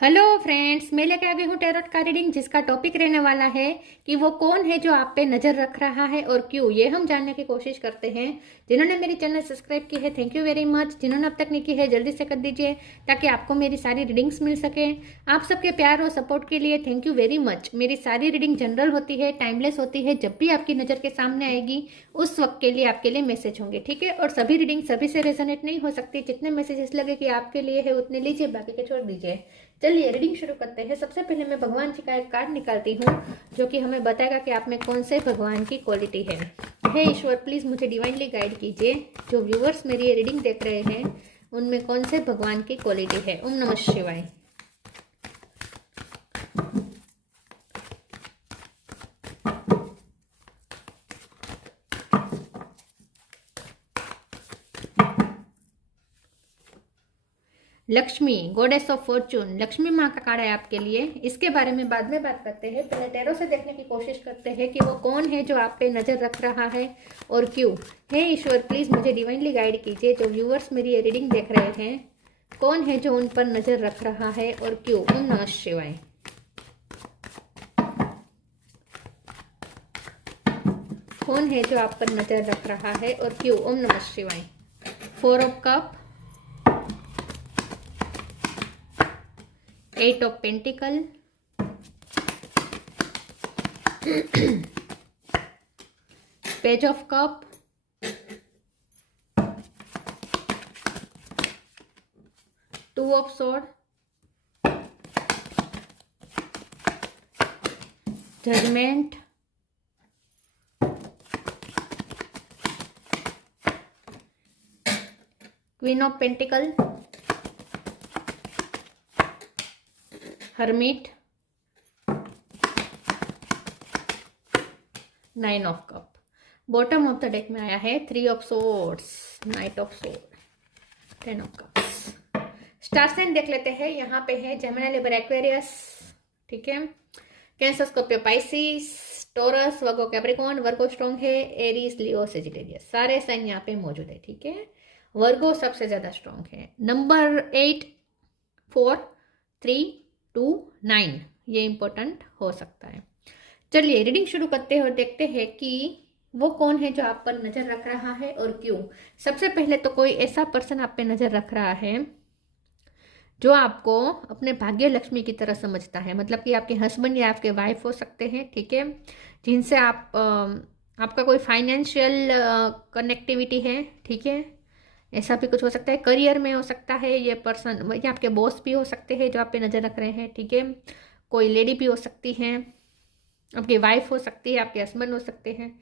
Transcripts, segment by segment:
Hello friends, मैं लेके आ गई हूँ टैरोट का रीडिंग जिसका टॉपिक रहने वाला है कि वो कौन है जो आप पे नजर रख रहा है और क्यों। ये हम जानने की कोशिश करते हैं। जिन्होंने मेरी चैनल सब्सक्राइब की है, थैंक यू वेरी मच। जिन्होंने अब तक नहीं की है, जल्दी से कर दीजिए ताकि आपको मेरी सारी रीडिंग्स मिल सके। आप सबके प्यार और सपोर्ट के लिए थैंक यू वेरी मच। मेरी सारी रीडिंग जनरल होती है, टाइमलेस होती है। जब भी आपकी नज़र के सामने आएगी उस वक्त के लिए आपके लिए मैसेज होंगे, ठीक है। और सभी रीडिंग सभी से रेजोनेट नहीं हो सकती। जितने मैसेजेस लगे कि आपके लिए है उतने लीजिए, बाकी के छोड़ दीजिए। चलिए रीडिंग शुरू करते हैं। सबसे पहले मैं भगवान जी का एक कार्ड निकालती हूँ जो कि हमें बताएगा कि आप में कौन से भगवान की क्वालिटी है। हे ईश्वर, प्लीज मुझे डिवाइनली गाइड कीजिए। जो व्यूअर्स मेरी ये रीडिंग देख रहे हैं उनमें कौन से भगवान की क्वालिटी है। ओम नमः शिवाय। Lakshmi, goddess of Fortune, Lakshmi माँ का कार्ड है आपके लिए। इसके बारे में बाद में बात करते हैं। पहले टैरो से देखने की कोशिश करते हैं कि वो कौन है जो आप पे नजर रख रहा है और क्यों। हे ईश्वर, प्लीज मुझे डिवाइनली गाइड कीजिए। जो व्यूअर्स मेरी ये रीडिंग देख रहे हैं कौन है जो उन पर नजर रख रहा है और क्यों। ओम नमः शिवाय। कौन है जो आप पर नजर रख रहा है और क्यों। ओम नमः शिवाय। 4 of cup, 8 of pentacle, page of cup, 2 of sword, judgement, queen of pentacle, hermit, 9 of cup. Bottom of the deck में आया है 3 of swords, knight of sword, 10 of cups. Star sign देख लेते हैं। यहाँ पे है जेमिनी, लिबर, एक्वेरियस, ठीक है। कैंसर, स्कॉर्पियो, पाइसिस, टॉरस, वर्गो, कैप्रिकॉर्न। वर्गो स्ट्रॉन्ग है, एरीज, लियो, सेजिटेरियस, सारे साइन यहाँ पे मौजूद है, ठीक है। वर्गो सबसे ज्यादा स्ट्रॉन्ग है। नंबर 8, 4, 3, 2, 9 ये इंपॉर्टेंट हो सकता है। चलिए रीडिंग शुरू करते हैं और देखते हैं कि वो कौन है जो आप पर नजर रख रहा है और क्यों। सबसे पहले तो कोई ऐसा पर्सन आप पे नजर रख रहा है जो आपको अपने भाग्य लक्ष्मी की तरह समझता है। मतलब कि आपके हस्बैंड या आपके वाइफ हो सकते हैं, ठीक है। जिनसे आपका कोई फाइनेंशियल कनेक्टिविटी है, ठीक है। ऐसा भी कुछ हो सकता है। करियर में हो सकता है ये पर्सन, या आपके बॉस भी हो सकते हैं जो आप पे नजर रख रहे हैं, ठीक है। कोई लेडी भी हो सकती है, आपकी वाइफ हो सकती है, आपके हस्बैंड हो सकते हैं।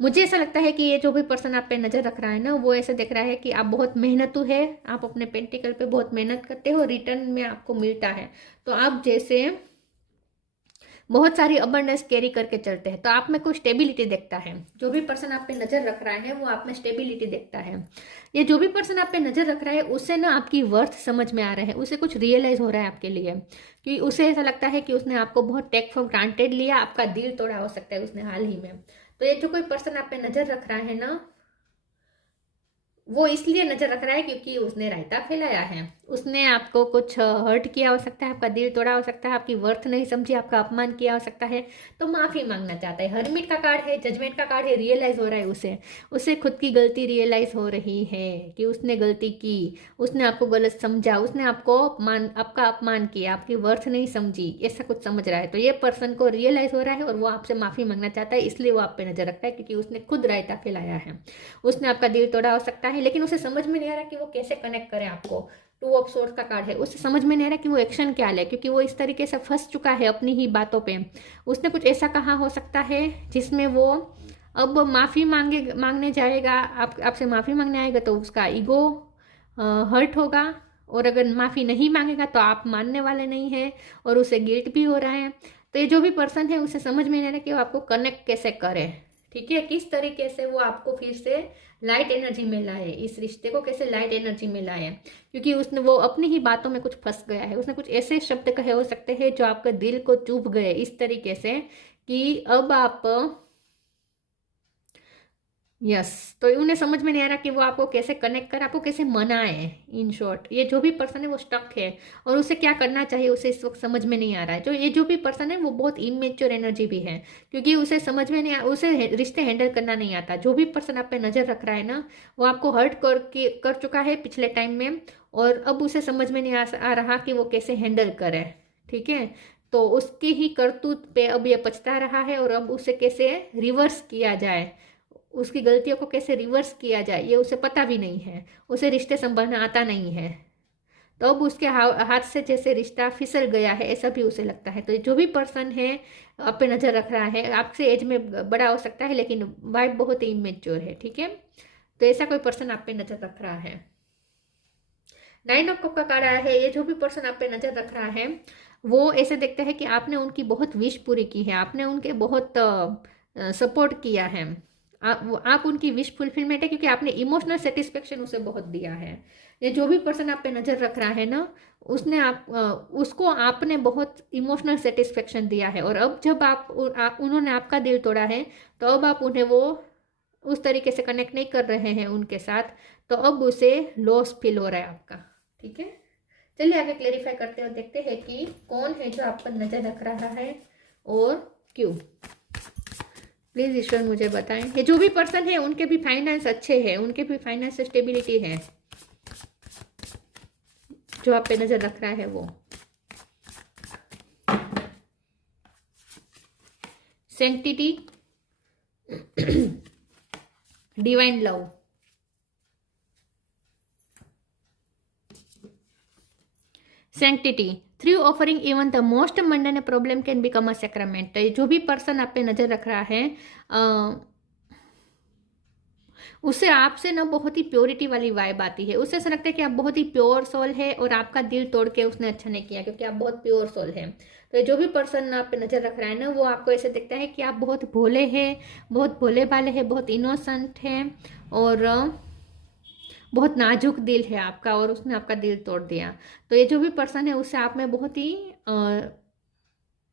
मुझे ऐसा लगता है कि ये जो भी पर्सन आप पे नजर रख रहा है ना, वो ऐसा देख रहा है कि आप बहुत मेहनतू है। आप अपने पेंटिकल पे बहुत मेहनत करते हो, रिटर्न में आपको मिलता है। तो आप जैसे बहुत सारी अबंडेंस कैरी करके चलते हैं, तो आप में कोई स्टेबिलिटी देखता है। जो भी पर्सन आप पे नजर रख रहा है वो आप में स्टेबिलिटी देखता है। ये जो भी पर्सन आप पे नजर रख रहा है उसे ना आपकी वर्थ समझ में आ रहा है, उसे कुछ रियलाइज हो रहा है आपके लिए। कि उसे ऐसा लगता है कि उसने आपको बहुत टेक फॉर ग्रांटेड लिया, आपका दिल तोड़ा हो सकता है उसने हाल ही में। तो ये जो कोई पर्सन आप पे नजर रख रहा है ना, वो इसलिए नजर रख रहा है क्योंकि उसने रायता फैलाया है। उसने आपको कुछ हर्ट किया हो सकता है, आपका दिल तोड़ा हो सकता है, आपकी वर्थ नहीं समझी, आपका अपमान किया हो सकता है, तो माफी मांगना चाहता है। हर्मिट का कार्ड है, जजमेंट का कार्ड है। रियलाइज हो रहा है उसे, उसे खुद की गलती रियलाइज हो रही है कि उसने गलती की, उसने आपको गलत समझा, उसने आपका अपमान किया, आपकी वर्थ नहीं समझी, ऐसा कुछ समझ रहा है। तो ये पर्सन को रियलाइज हो रहा है और वो आपसे माफी मांगना चाहता है, इसलिए वो आप पे नजर रखता है क्योंकि उसने खुद रायता फैलाया है। उसने आपका दिल तोड़ा हो सकता है, लेकिन उसे समझ में नहीं आ रहा कि वो कैसे कनेक्ट करे आपको। 2 ऑफ सोर्ड्स का कार्ड है, उसे समझ में नहीं आ रहा कि वो एक्शन क्या ले, क्योंकि वो इस तरीके से फंस चुका है अपनी ही बातों पे। उसने कुछ ऐसा कहा हो सकता है जिसमें वो अब मांगने जाएगा, आपसे माफी मांगने आएगा तो उसका ईगो हर्ट होगा। और अगर माफी नहीं मांगेगा तो आप मानने वाले नहीं है और उसे गिल्ट भी हो रहा है। तो ये जो भी पर्सन है उसे समझ में नहीं आ रहा कि वो आपको कनेक्ट कैसे करे, ठीक है। किस तरीके से वो आपको फिर से लाइट एनर्जी में लाए, इस रिश्ते को कैसे लाइट एनर्जी में लाए। क्योंकि वो अपनी ही बातों में कुछ फंस गया है। उसने कुछ ऐसे शब्द कहे हो सकते हैं जो आपका दिल को चुभ गए इस तरीके से कि अब आप यस, तो उन्हें समझ में नहीं आ रहा कि वो आपको कैसे कनेक्ट कर, आपको कैसे मनाए। इन शॉर्ट, ये जो भी पर्सन है वो स्टक है और उसे क्या करना चाहिए उसे इस वक्त समझ में नहीं आ रहा है। जो भी पर्सन है वो बहुत इमेच्योर एनर्जी भी है, क्योंकि उसे समझ में नहीं उसे रिश्ते हैंडल करना नहीं आता। जो भी पर्सन आप पे नजर रख रहा है ना, वो आपको हर्ट कर चुका है पिछले टाइम में, और अब उसे समझ में नहीं आ रहा कि वो कैसे हैंडल करे। ठीक है, तो उसकी ही करतूत पे अब ये पछता रहा है, और अब उसे कैसे रिवर्स किया जाए, उसकी गलतियों को कैसे रिवर्स किया जाए, ये उसे पता भी नहीं है। उसे रिश्ते संभालना आता नहीं है, तो अब उसके हाथ से जैसे रिश्ता फिसल गया है ऐसा भी उसे लगता है। तो जो भी पर्सन है आप पे नजर रख रहा है, आपसे एज में बड़ा हो सकता है लेकिन वाइब बहुत ही इमेच्योर है। ठीक है, तो ऐसा कोई पर्सन आप पे नजर रख रहा है। 9 ऑफ कप का कार्ड आया है। ये जो भी पर्सन आप पे नजर रख रहा है वो ऐसे देखते हैं कि आपने उनकी बहुत विश पूरी की है, आपने उनके बहुत सपोर्ट किया है। आप उनकी विश फुलफिलमेंट है, क्योंकि आपने इमोशनल सेटिस्फेक्शन उसे बहुत दिया है। ये जो भी पर्सन आप पे नजर रख रहा है ना, उसको आपने बहुत इमोशनल सेटिस्फेक्शन दिया है, और अब जब उन्होंने आपका दिल तोड़ा है, तो अब आप उन्हें वो उस तरीके से कनेक्ट नहीं कर रहे हैं उनके साथ, तो अब उसे लॉस फील हो रहा है आपका। ठीक है, चलिए आगे क्लेरिफाई करते हैं और देखते हैं कि कौन है जो आप पर नजर रख रहा है और क्यों। प्लीज ईश्वर मुझे बताएं। ये जो भी पर्सन है उनके भी फाइनेंस अच्छे हैं, उनके भी फाइनेंस स्टेबिलिटी है, जो आप पे नजर रख रहा है वो। Sanctity, divine love, sanctity, through offering even the most Mandan problem can become a sacrament. जो भी पर्सन आप पे नजर रख रहा है उससे आपसे ना बहुत ही प्योरिटी वाली वाइब आती है। उससे ऐसा लगता है कि आप बहुत ही प्योर सोल है, और आपका दिल तोड़ के उसने अच्छा नहीं किया, क्योंकि आप बहुत प्योर सोल है। तो जो भी पर्सन आप पे नजर रख रहा है ना, वो आपको ऐसे दिखता है कि आप बहुत भोले हैं, बहुत भोले भाले हैं, बहुत इनोसेंट हैं, और बहुत नाजुक दिल है आपका, और उसने आपका दिल तोड़ दिया। तो ये जो भी पर्सन है उससे आप में बहुत ही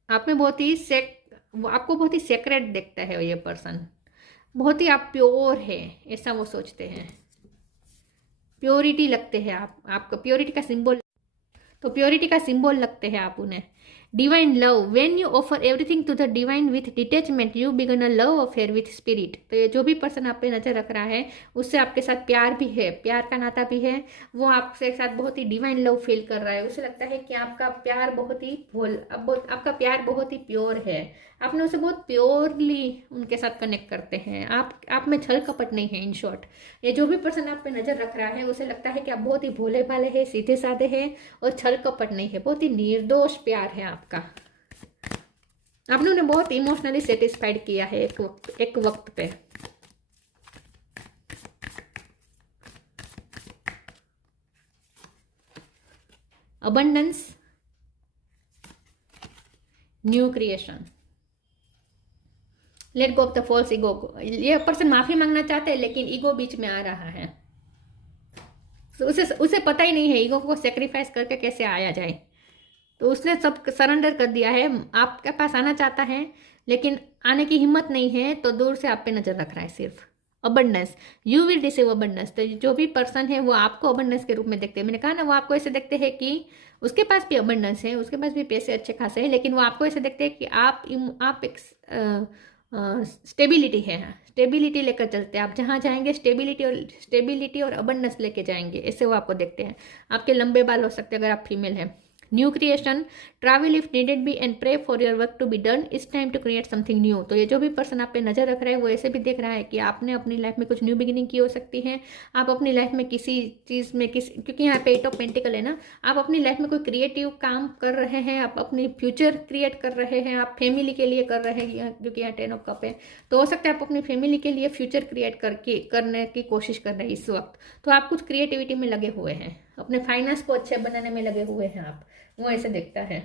आप में बहुत ही आपको बहुत ही सेक्रेट दिखता है ये पर्सन। बहुत ही आप प्योर है ऐसा वो सोचते हैं, प्योरिटी लगते हैं आपको प्योरिटी का सिंबल, तो प्योरिटी का सिंबल लगते हैं आप उन्हें। Divine love, when you offer everything to the divine with detachment you begin a love affair with spirit. तो ये जो भी पर्सन आप पे नजर रख रहा है उससे आपके साथ प्यार भी है, प्यार का नाता भी है। वो आपके साथ बहुत ही डिवाइन लव फील कर रहा है। उसे लगता है कि आपका प्यार बहुत ही आपका प्यार बहुत ही प्योर है। आपने उसे बहुत प्योरली उनके साथ कनेक्ट करते हैं। आप में छल कपट नहीं है। इन शॉर्ट, ये जो भी पर्सन आप पे नजर रख रहा है उसे लगता है कि आप बहुत ही भोले भाले हैं, सीधे साधे हैं, और छल कपट नहीं है। बहुत ही निर्दोष प्यार है आपका। आपने उन्हें बहुत इमोशनली सेटिस्फाइड किया है एक वक्त पे। Abundance, new creation, let go of the false ego. ये पर्सन माफी मांगना चाहते हैं लेकिन ईगो बीच में आ रहा है, तो उसे पता ही नहीं है ईगो को सेक्रीफाइस करके कैसे आया जाए। तो उसने सब सरेंडर कर दिया है, आपके पास आना चाहता है लेकिन आने की हिम्मत नहीं है, तो दूर से आप पे नजर रख रहा है सिर्फ। Abundance, you will receive abundance. तो जो भी पर्सन है वो आपको अबंडेंस के रूप में देखते हैं। मैंने कहा ना, वो आपको ऐसे देखते हैं कि उसके पास भी अबंडेंस है, उसके पास भी पैसे अच्छे खासे हैं, लेकिन वो आपको ऐसे देखते हैं कि आप एक स्टेबिलिटी है, स्टेबिलिटी लेकर चलते हैं। आप जहाँ जाएंगे स्टेबिलिटी और अबंडेंस लेके जाएंगे, ऐसे वो आपको देखते हैं। आपके लंबे बाल हो सकते हैं अगर आप फीमेल हैं। New creation, travel if needed be and pray for your work to be done, it's time to create something new. तो ये जो भी पर्सन आप पे नजर रख रहा है वो ऐसे भी देख रहा है कि आपने अपनी लाइफ में कुछ न्यू बिगिनिंग की हो सकती है। आप अपनी लाइफ में किसी चीज़ में क्योंकि यहाँ पे 8 ऑफ पेंटिकल है ना, आप अपनी लाइफ में कोई क्रिएटिव काम कर रहे हैं, आप अपनी फ्यूचर क्रिएट कर रहे हैं, आप फैमिली के लिए कर रहे हैं, क्योंकि यहाँ 10 ऑफ कप है। तो हो सकता है आप अपनी फैमिली के लिए फ्यूचर क्रिएट करने की कोशिश कर रहे हैं इस वक्त। तो आप कुछ क्रिएटिविटी में लगे हुए हैं, अपने फाइनेंस को अच्छे बनाने में लगे हुए हैं आप। वो ऐसे देखता है,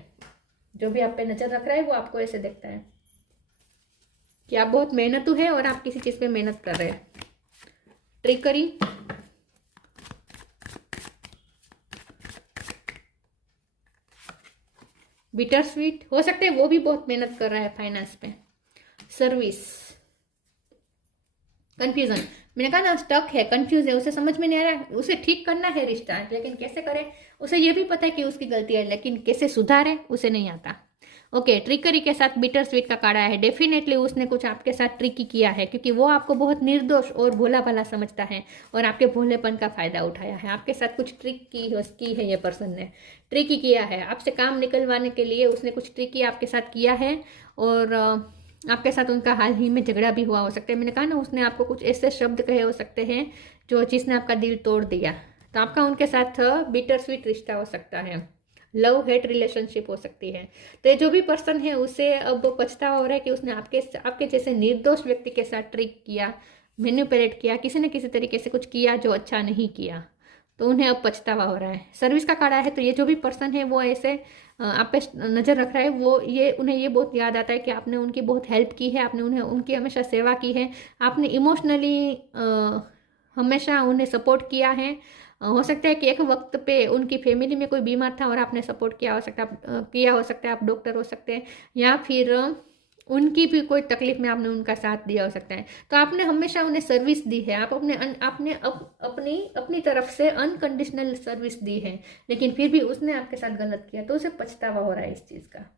जो भी आप पे नजर रख रहा है वो आपको ऐसे देखता है कि आप बहुत मेहनतू है और आप किसी चीज पे मेहनत कर रहे हैं। ट्रिकरी, बिटर स्वीट, हो सकता है वो भी बहुत मेहनत कर रहा है फाइनेंस पे। सर्विस, कंफ्यूजन, मैंने कहा ना स्टक है, कंफ्यूज है, उसे समझ में नहीं आ रहा है, उसे ठीक करना है रिश्ता, लेकिन कैसे करे। उसे ये भी पता है कि उसकी गलती है, लेकिन कैसे सुधारे उसे नहीं आता। ओके, ट्रिकरी के साथ बिटर स्वीट का कार्ड आया है। डेफिनेटली उसने कुछ आपके साथ ट्रिकी किया है, क्योंकि वो आपको बहुत निर्दोष और भोला भाला समझता है और आपके भोलेपन का फायदा उठाया है। आपके साथ कुछ ट्रिक की है, ये पर्सन ने ट्रिकी किया है आपसे काम निकलवाने के लिए। उसने कुछ ट्रिकी आपके साथ किया है और आपके साथ उनका हाल ही में झगड़ा भी हुआ हो सकता है। मैंने कहा ना, उसने आपको कुछ ऐसे शब्द कहे हो सकते हैं जो जिसने आपका दिल तोड़ दिया। तो आपका उनके साथ बिटर स्वीट रिश्ता हो सकता है, लव हेट रिलेशनशिप हो सकती है। तो ये जो भी पर्सन है उसे अब पछतावा हो रहा है कि उसने आपके जैसे निर्दोष व्यक्ति के साथ ट्रिक किया, मैनिपुलेट किया, किसी न किसी तरीके से कुछ किया जो अच्छा नहीं किया। तो उन्हें अब पछतावा हो रहा है। सर्विस का कार्ड है, तो ये जो भी पर्सन है वो ऐसे आप पे नज़र रख रहा है। वो उन्हें ये बहुत याद आता है कि आपने उनकी बहुत हेल्प की है, आपने उनकी हमेशा सेवा की है, आपने इमोशनली हमेशा उन्हें सपोर्ट किया है। हो सकता है कि एक वक्त पे उनकी फैमिली में कोई बीमार था और आपने सपोर्ट किया हो सकता है, आप डॉक्टर हो सकते हैं, या फिर उनकी भी कोई तकलीफ में आपने उनका साथ दिया हो सकता है। तो आपने हमेशा उन्हें सर्विस दी है, आपने अपनी तरफ से अनकंडीशनल सर्विस दी है, लेकिन फिर भी उसने आपके साथ गलत किया। तो उसे पछतावा हो रहा है इस चीज़ का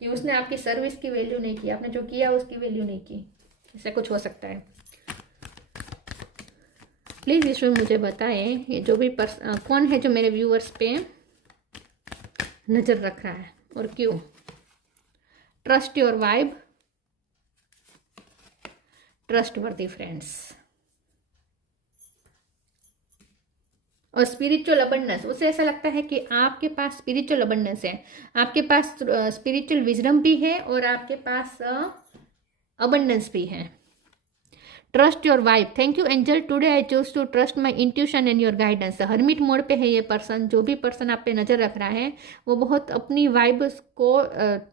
कि उसने आपकी सर्विस की वैल्यू नहीं की, आपने जो किया उसकी वैल्यू नहीं की। ऐसा कुछ हो सकता है। प्लीज़ ईश्वर मुझे बताएं ये जो भी कौन है जो मेरे व्यूअर्स पे नज़र रख रहा है और क्यों। ट्रस्ट योर वाइब, ट्रस्ट वर्दी फ्रेंड्स और स्पिरिचुअल अबंडेंस। उसे ऐसा लगता है कि आपके पास स्पिरिचुअल अबंडेंस है, आपके पास स्पिरिचुअल विजडम भी है और आपके पास अबंडेंस भी है। Trust your vibe, thank you angel, today I choose to trust my intuition and your guidance. Hermit mode पे है ये पर्सन। जो भी पर्सन आप पे नज़र रख रहा है वो बहुत अपनी वाइब को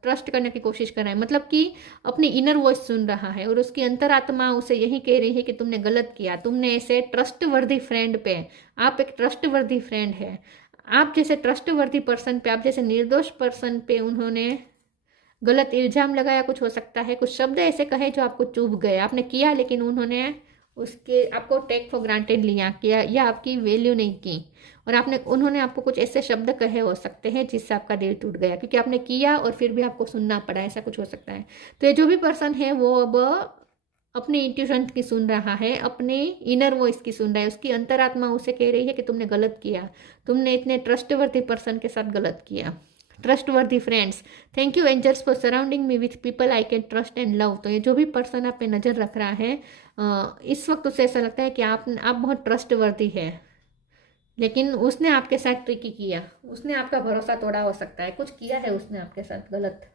ट्रस्ट करने की कोशिश कर रहा है, मतलब कि अपनी इनर वॉइस सुन रहा है और उसकी अंतरात्मा उसे यही कह रही है कि तुमने गलत किया। तुमने ऐसे ट्रस्टवर्दी फ्रेंड पे, आप एक ट्रस्टवर्दी फ्रेंड है, आप जैसे ट्रस्टवर्दी पर्सन पे, आप जैसे निर्दोष पर्सन पे उन्होंने गलत इल्जाम लगाया। कुछ हो सकता है कुछ शब्द ऐसे कहे जो आपको चुभ गए, आपने किया लेकिन उन्होंने आपको टेक फॉर ग्रांटेड लिया किया या आपकी वैल्यू नहीं की, और उन्होंने आपको कुछ ऐसे शब्द कहे हो सकते हैं जिससे आपका दिल टूट गया, क्योंकि आपने किया और फिर भी आपको सुनना पड़ा। ऐसा कुछ हो सकता है। तो ये जो भी पर्सन है वो अब अपनी इंट्यूशन की सुन रहा है, अपने इनर वॉइस की सुन रहा है। उसकी अंतरात्मा उसे कह रही है कि तुमने गलत किया, तुमने इतने ट्रस्टवर्दी पर्सन के साथ गलत किया। Trustworthy friends, thank you angels for surrounding me with people I can trust and love. तो ये जो भी पर्सन आप पे नज़र रख रहा है इस वक्त उसे ऐसा लगता है कि आप बहुत ट्रस्टवर्दी है, लेकिन उसने आपके साथ ट्रिकी किया, उसने आपका भरोसा तोड़ा हो सकता है, कुछ किया है उसने आपके साथ गलत।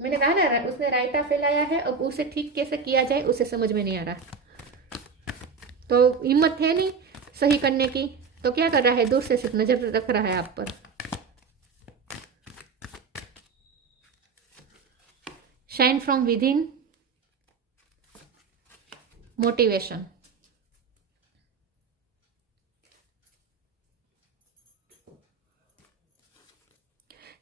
मैंने कहा ना, उसने रायता फैलाया है, अब उसे ठीक कैसे किया जाए उसे समझ में नहीं आ रहा। तो हिम्मत है नहीं सही करने की, तो क्या कर रहा है, दूर से सिर्फ नजर रख रहा है आप पर। Shine from with in, motivation.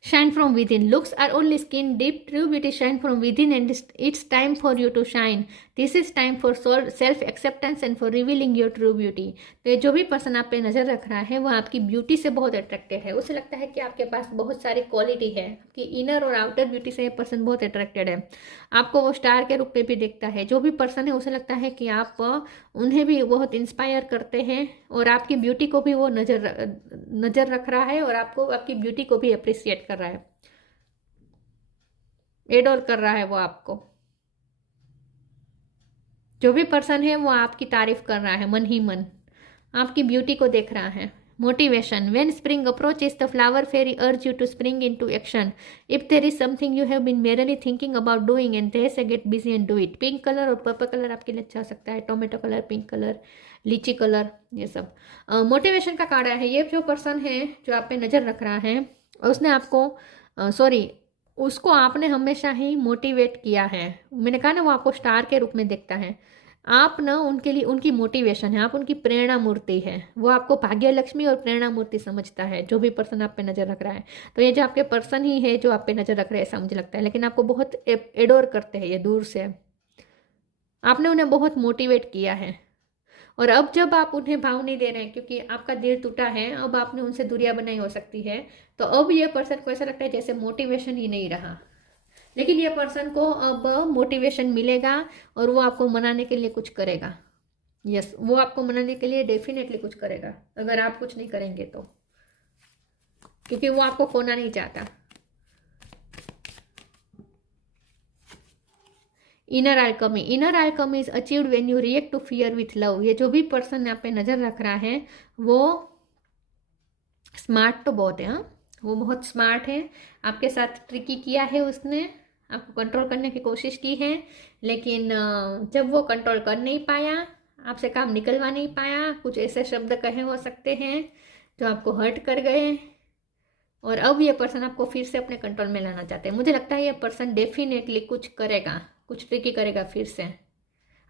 Shine from within. Looks are only skin deep. True beauty shine from within, and it's time for you to shine. This is time for self acceptance and for revealing your true beauty. तो जो भी person आप पे नज़र रख रहा है वो आपकी ब्यूटी से बहुत अट्रैक्टेड है। उसे लगता है कि आपके पास बहुत सारी क्वालिटी है, आपकी इनर और आउटर ब्यूटी से ये पर्सन बहुत अट्रैक्टेड है। आपको वो स्टार के रूप में भी देखता है। जो भी पर्सन है उसे लगता है कि आप उन्हें भी बहुत इंस्पायर करते हैं और आपकी ब्यूटी को भी वो नज़र रख रहा है और आपको आपकी ब्यूटी को भी अप्रिसिएट कर रहा है, एडोर कर रहा है वो आपको। जो भी पर्सन है वो आपकी तारीफ कर रहा है मन ही मन, आपकी ब्यूटी को देख रहा है। Motivation, when spring approaches the flower fairy urge you to spring into action. If there is something you have been merely thinking about doing and there say get busy and do it. Pink colour और purple colour आपके लिए अच्छा हो सकता है, tomato colour, pink colour, lychee colour, ये सब। Motivation का कार्ड है। ये जो पर्सन है जो आप पे नज़र रख रहा है उसने आपको उसको आपने हमेशा ही मोटिवेट किया है। मैंने कहा ना, वो आपको स्टार के रूप में देखता है। आप ना उनके लिए उनकी मोटिवेशन है, आप उनकी प्रेरणा मूर्ति है। वो आपको भाग्य लक्ष्मी और प्रेरणा मूर्ति समझता है, जो भी पर्सन आप पे नज़र रख रहा है। तो ये जो आपके पर्सन ही है जो आप पे नज़र रख रहे हैं ऐसा मुझे लगता है, लेकिन आपको बहुत एडोर करते हैं ये दूर से। आपने उन्हें बहुत मोटिवेट किया है और अब जब आप उन्हें भाव नहीं दे रहे हैं क्योंकि आपका दिल टूटा है, अब आपने उनसे दूरियां बनाई हो सकती है, तो अब ये पर्सन को ऐसा लगता है जैसे मोटिवेशन ही नहीं रहा। लेकिन ये पर्सन को अब मोटिवेशन मिलेगा और वो आपको मनाने के लिए कुछ करेगा। यस, वो आपको मनाने के लिए डेफिनेटली कुछ करेगा अगर आप कुछ नहीं करेंगे तो, क्योंकि वो आपको खोना नहीं चाहता। Inner alchemy, inner alchemy is achieved when you react to fear with love. ये जो भी पर्सन यहाँ पे नजर रख रहा है वो स्मार्ट तो बहुत है, हाँ, वो बहुत स्मार्ट है। आपके साथ ट्रिकी किया है उसने, आपको कंट्रोल करने की कोशिश की है, लेकिन जब वो कंट्रोल कर नहीं पाया, आपसे काम निकलवा नहीं पाया, कुछ ऐसे शब्द कहे हो सकते हैं जो आपको हर्ट कर गए, और अब ये पर्सन आपको फिर से अपने कंट्रोल में लाना चाहते हैं। मुझे लगता है ये पर्सन डेफिनेटली कुछ करेगा, कुछ ट्रिकी करेगा फिर से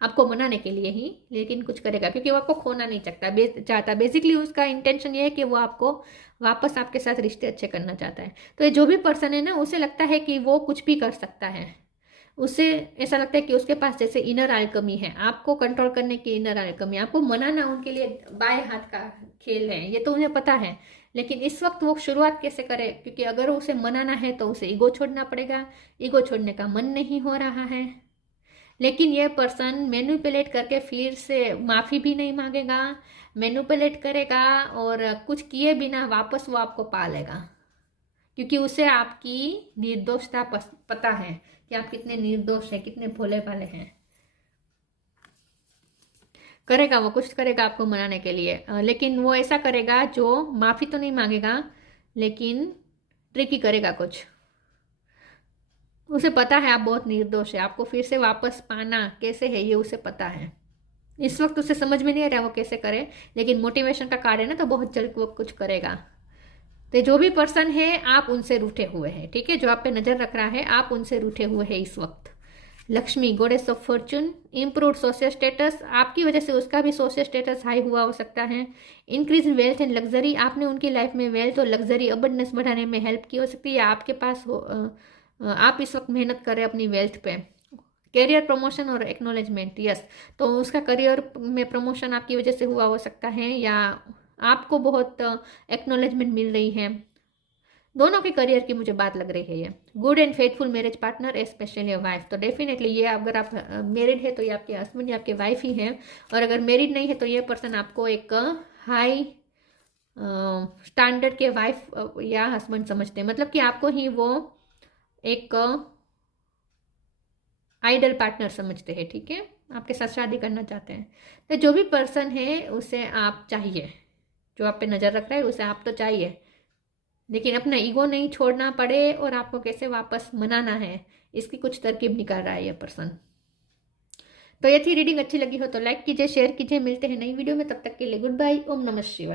आपको मनाने के लिए ही, लेकिन कुछ करेगा क्योंकि वो आपको खोना नहीं चाहता। बेसिकली उसका इंटेंशन ये है कि वो आपको वापस आपके साथ रिश्ते अच्छे करना चाहता है। तो ये जो भी पर्सन है ना, उसे लगता है कि वो कुछ भी कर सकता है। उसे ऐसा लगता है कि उसके पास जैसे इनर अल्केमी है, आपको कंट्रोल करने की इनर अल्केमी, आपको मनाना उनके लिए बाएं हाथ का खेल है, ये तो उन्हें पता है। लेकिन इस वक्त वो शुरुआत कैसे करे, क्योंकि अगर उसे मनाना है तो उसे ईगो छोड़ना पड़ेगा, ईगो छोड़ने का मन नहीं हो रहा है। लेकिन ये पर्सन मैनिपुलेट करके फिर से माफ़ी भी नहीं मांगेगा, मैनिपुलेट करेगा और कुछ किए बिना वापस वो आपको पा लेगा, क्योंकि उसे आपकी निर्दोषता पता है कि आप कितने निर्दोष हैं, कितने भोले भाले हैं। करेगा, वो कुछ करेगा आपको मनाने के लिए, लेकिन वो ऐसा करेगा जो माफ़ी तो नहीं मांगेगा, लेकिन ट्रिकी करेगा कुछ। उसे पता है आप बहुत निर्दोष है, आपको फिर से वापस पाना कैसे है ये उसे पता है। इस वक्त उसे समझ में नहीं आ रहा वो कैसे करे, लेकिन मोटिवेशन का कार्ड है ना, तो बहुत जल्द वो कुछ करेगा। तो जो भी पर्सन है आप उनसे रूठे हुए हैं, ठीक है, जो आप पे नजर रख रहा है आप उनसे रूठे हुए हैं इस वक्त। Lakshmi, goddess of Fortune, improved social status, आपकी वजह से उसका भी सोशल स्टेटस हाई हुआ हो सकता है। Increase in wealth and luxury, आपने उनकी लाइफ में वेल्थ और लग्जरी अबंडेंस बढ़ाने में हेल्प की हो सकती है, आपके पास हो, आप इस वक्त मेहनत कर रहे हैं अपनी वेल्थ पे। करियर प्रमोशन और एक्नॉलेजमेंट, यस, तो उसका करियर में प्रमोशन आपकी वजह से हुआ हो सकता है, या आपको बहुत एक्नॉलेजमेंट मिल रही है। दोनों के करियर की मुझे बात लग रही है ये। Good and faithful marriage partner, specially your wife, तो डेफिनेटली ये अगर आप मैरिड है तो ये आपके हस्बैंड या आपके वाइफ ही है, और अगर मैरिड नहीं है तो ये पर्सन आपको एक हाई स्टैंडर्ड के वाइफ या हस्बैंड समझते हैं, मतलब कि आपको ही वो एक आइडल पार्टनर समझते हैं, ठीक है, आपके साथ शादी करना चाहते हैं। तो जो भी पर्सन है उसे आप चाहिए, जो आप पे नज़र रख रहा है उसे आप तो चाहिए, लेकिन अपना ईगो नहीं छोड़ना पड़े और आपको कैसे वापस मनाना है इसकी कुछ तरकीब निकाल रहा है ये पर्सन। तो ये थी रीडिंग, अच्छी लगी हो तो लाइक कीजिए, शेयर कीजिए, मिलते हैं नई वीडियो में, तब तक के लिए गुड बाय, ओम नमः शिवाय।